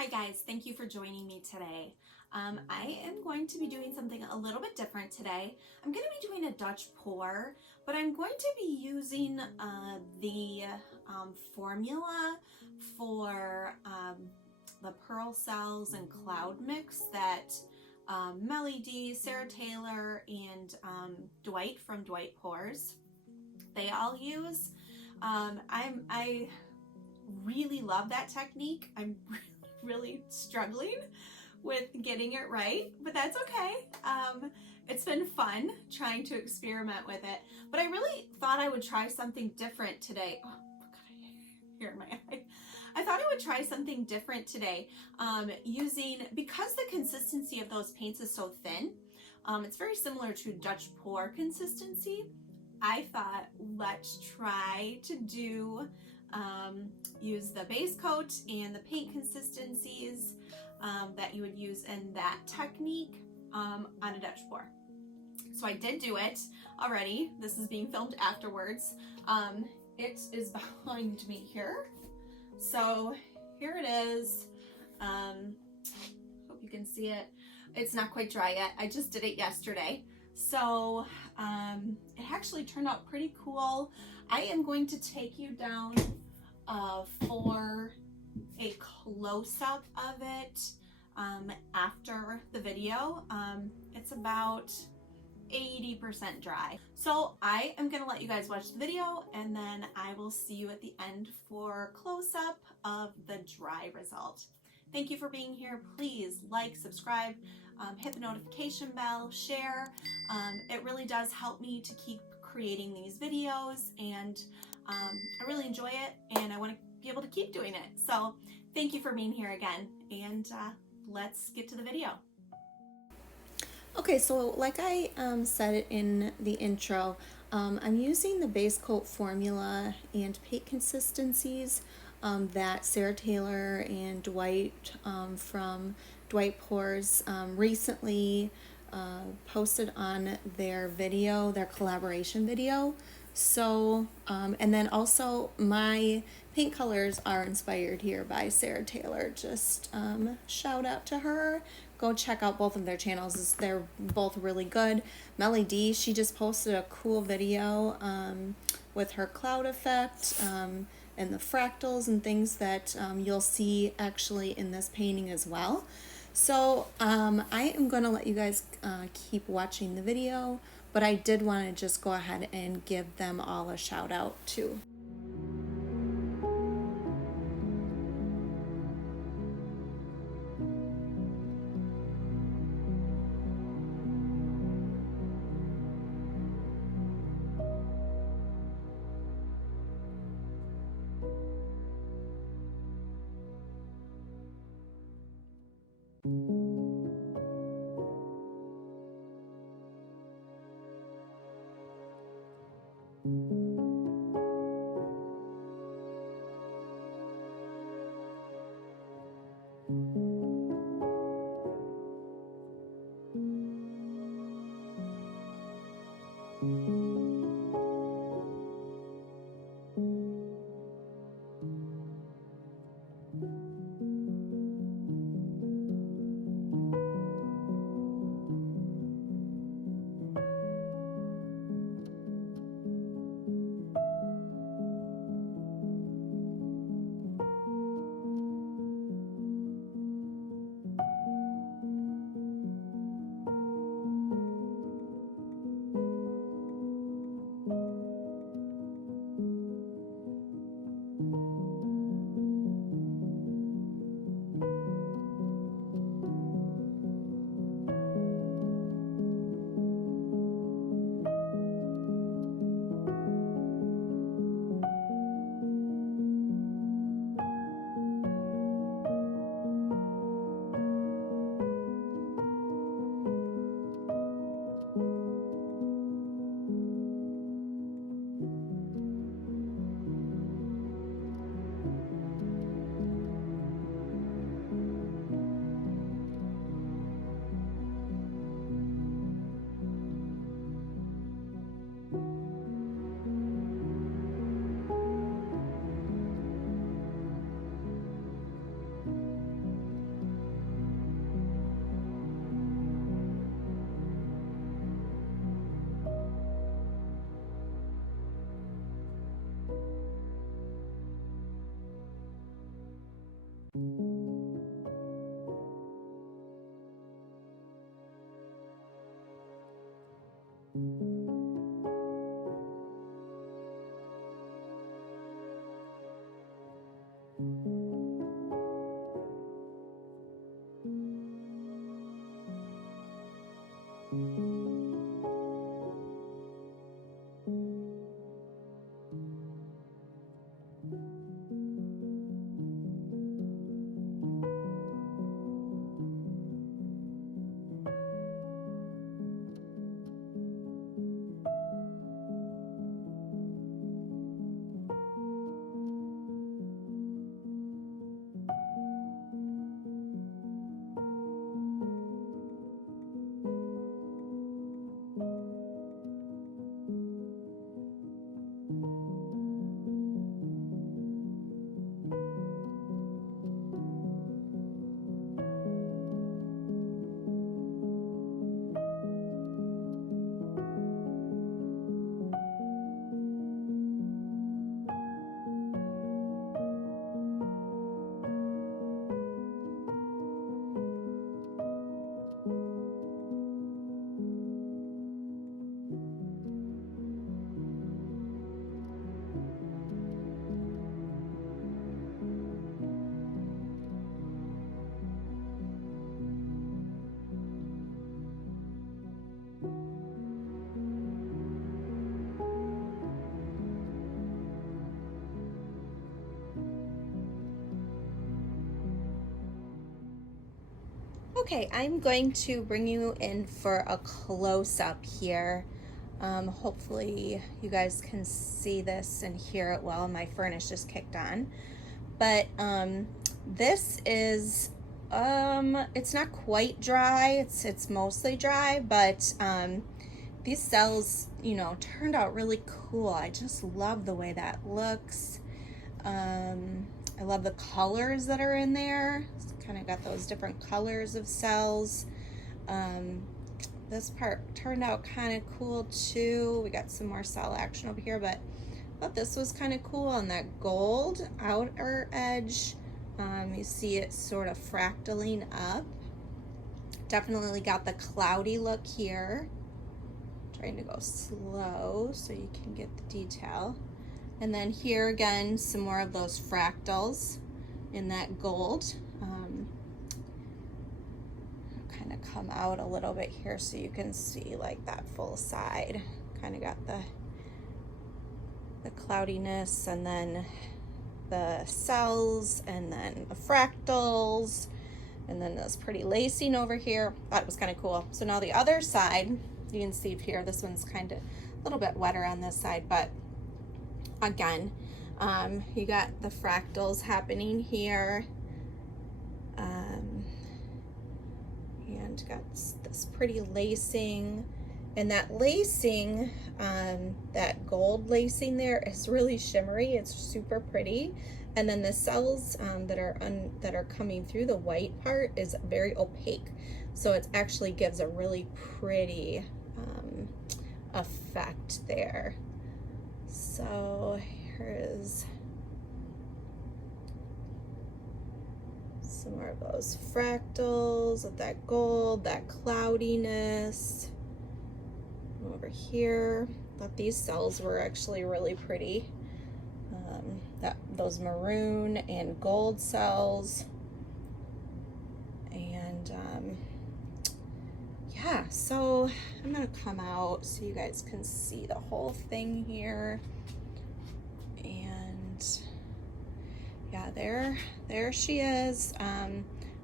Hi guys, thank you for joining me today. I am going to be doing something a little bit different today. I'm going to be doing a Dutch pour, but I'm going to be using the formula for the pearl cells and cloud mix that MelyD, Sara Taylor, and Dwight from Dwight Pours, they all use. I really love that technique. I'm really struggling with getting it right, but that's okay. It's been fun trying to experiment with it, but I really thought I would try something different today. Oh, got a hair in my eye. I thought I would try something different today because the consistency of those paints is so thin. It's very similar to Dutch pour consistency. I thought, let's try to use the base coat and the paint consistencies that you would use in that technique on a Dutch pour. So I did do it already. This is being filmed afterwards. It is behind me here. So here it is. Hope you can see it. It's not quite dry yet. I just did it yesterday. So it actually turned out pretty cool. I am going to take you down for a close-up of it after the video. It's about 80% dry. So I am gonna let you guys watch the video and then I will see you at the end for close-up of the dry result. Thank you for being here. Please like, subscribe, hit the notification bell, share. It really does help me to keep creating these videos, and I really enjoy it and I want to be able to keep doing it. So thank you for being here again, and let's get to the video. Okay, so like I said in the intro, I'm using the base coat formula and paint consistencies that Sara Taylor and Dwight from Dwight Pours recently posted on their video, their collaboration video. So, and then also my paint colors are inspired here by Sara Taylor. Just shout out to her. Go check out both of their channels. They're both really good. MelyD, she just posted a cool video with her cloud effect and the fractals and things that you'll see actually in this painting as well. So I am going to let you guys keep watching the video, but I did want to just go ahead and give them all a shout out too. Okay, I'm going to bring you in for a close-up here. Hopefully you guys can see this and hear it well. My furnace just kicked on. But this is, it's not quite dry. It's mostly dry, but these cells, you know, turned out really cool. I just love the way that looks. I love the colors that are in there. It's kind of got those different colors of cells. This part turned out kind of cool too. We got some more cell action over here, but I thought this was kind of cool on that gold outer edge. You see it sort of fractaling up. Definitely got the cloudy look here. Trying to go slow so you can get the detail. And then here again, some more of those fractals in that gold. Kind of come out a little bit here so you can see like that full side. Kind of got the cloudiness, and then the cells, and then the fractals, and then this pretty lacing over here. Thought it was kind of cool. So now the other side, you can see here, this one's kind of a little bit wetter on this side, but again, you got the fractals happening here, and got this pretty lacing, and that lacing, that gold lacing there is really shimmery. It's super pretty, and then the cells that are coming through the white part is very opaque, so it actually gives a really pretty effect there. So here's some more of those fractals with that gold, that cloudiness. Over here, thought these cells were actually really pretty. Those maroon and gold cells. And yeah, so I'm gonna come out so you guys can see the whole thing here. And yeah, there she is.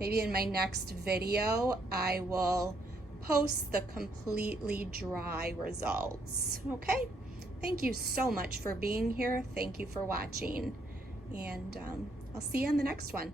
Maybe in my next video I will post the completely dry results. Okay, thank you so much for being here. Thank you for watching, and I'll see you on the next one.